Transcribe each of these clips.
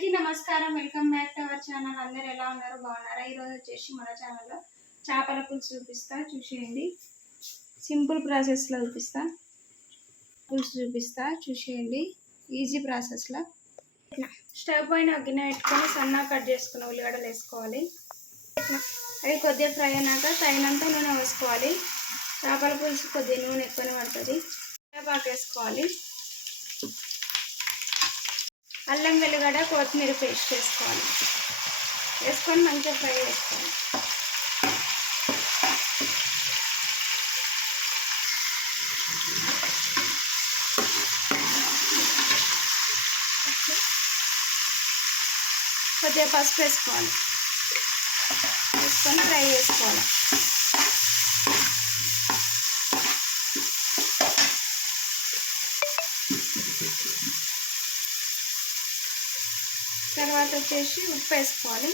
అందరికీ నమస్కారం. Welcome back to our channel. అందరు ఎలా ఉన్నారు? బాగున్నారా? ఈరోజు వచ్చేసి మన ఛానల్లో చేపల పులుసు చూపిస్తా. చూసేయండి. సింపుల్ ప్రాసెస్లో చూపిస్తా. పులుసు చూపిస్తా. చూసేయండి. ఈజీ ప్రాసెస్లో స్టవ్ పైన గిన్నె పెట్టుకొని సన్నగా కట్ చేసుకున్న ఉల్లిగడ్డలు వేసుకోవాలి. అవి కొద్దిగా ఫ్రై అయినాక తగినంత నూనె వేసుకోవాలి చేపల పులుసు కొద్దిగా నూనె ఎక్కువనే పడుతుంది. కరివేపాకు వేసుకోవాలి. అల్లం వెల్లిగడ్డ కొత్తిమీర పేస్ట్ వేసుకోవాలి వేసుకొని మంచిగా ఫ్రై చేసుకోవాలి. కొద్దిగా పసుపు వేసుకోవాలి. వేసుకొని ఫ్రై చేసుకోవాలి. తర్వాత వచ్చేసి ఉప్పు వేసుకోవాలి.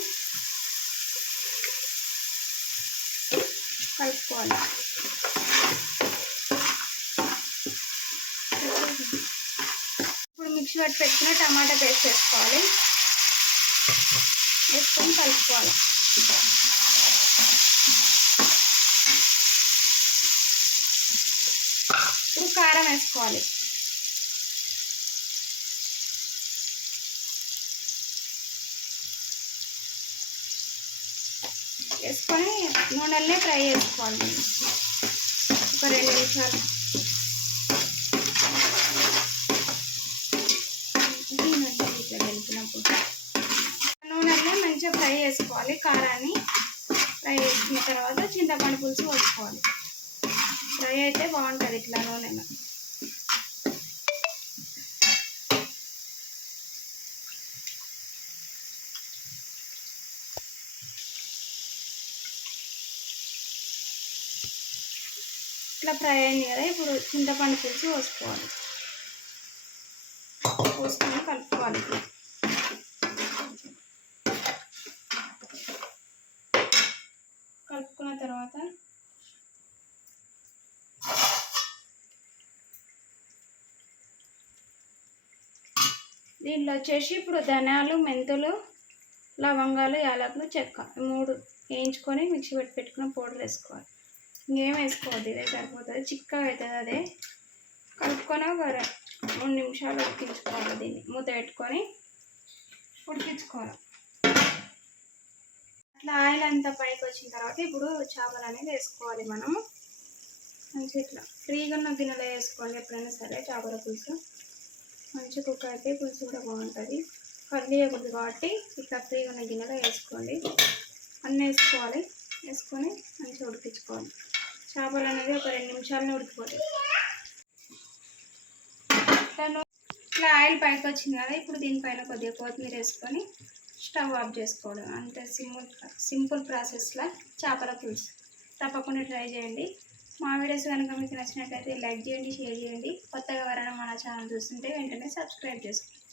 కలుపుకోవాలి. ఇప్పుడు మిక్సీ పట్టి పెట్టిన టమాటా పేస్ట్ వేసుకోవాలి. వేసుకొని కలుపుకోవాలి. ఇప్పుడు కారం వేసుకోవాలి. వేసుకొని నూనెలనే ఫ్రై చేసుకోవాలి. ఒక రెండు నిమిషాలు. దీనంటే ఇట్లా వెళ్తున్నప్పుడు నూనెలనే మంచిగా ఫ్రై చేసుకోవాలి కారాన్ని ఫ్రై చేసుకున్న తర్వాత చింతపండు పులుసు వేసుకోవాలి ఫ్రై అయితే బాగుంటుంది ఇట్లా నూనెలో. ఇట్లా ఫ్రై అయింది కదా ఇప్పుడు చింతపండు పులుసు పోసుకోవాలి. పోసుకొని కలుపుకోవాలి కలుపుకున్న తర్వాత దీనిలో వచ్చేసి ఇప్పుడు ధనియాలు మెంతులు లవంగాలు యాలకులు చెక్క మూడు వేయించుకొని మిక్సీ పెట్టి పెట్టుకున్న పౌడర్ వేసుకోవాలి. ఇంకేం వేసుకోవద్దు ఇదే సరిపోతుంది. చిక్కగా అవుతుంది అదే. కలుపుకొని ఒక మూడు నిమిషాలు ఉడికించుకోవాలి దీన్ని. మూత పెట్టుకొని ఉడికించుకోవాలి. అట్లా ఆయిల్ అంతా పైకి వచ్చిన తర్వాత ఇప్పుడు చేపలు అనేది వేసుకోవాలి మనము మంచి ఇట్లా ఫ్రీగా ఉన్న గిన్నెలో వేసుకోండి ఎప్పుడైనా సరే చేపల పులుసు. మంచి కుక్ అయితే పులుసు కూడా బాగుంటుంది. కర్రీ కాబట్టి ఇట్లా ఫ్రీగా ఉన్న గిన్నెలో వేసుకోండి. అన్నీ వేసుకోవాలి. వేసుకొని మంచిగా ఉడికించుకోవాలి. చేపలు అనేది ఒక రెండు నిమిషాలనే ఉడికిపోతాయి. ఇట్లా ఇట్లా ఆయిల్ పైకి వచ్చింది కదా ఇప్పుడు దీనిపైన కొద్దిగా కొత్తిమీర వేసుకొని స్టవ్ ఆఫ్ చేసుకోవడం. అంతే సింపుల్ సింపుల్ ప్రాసెస్లో చేపల పులుసు. తప్పకుండా ట్రై చేయండి. మా వీడియోస్ కనుక మీకు నచ్చినట్లయితే లైక్ చేయండి షేర్ చేయండి. కొత్తగా ఎవరైనా మన ఛానల్ చూస్తుంటే వెంటనే సబ్స్క్రైబ్ చేసుకోండి.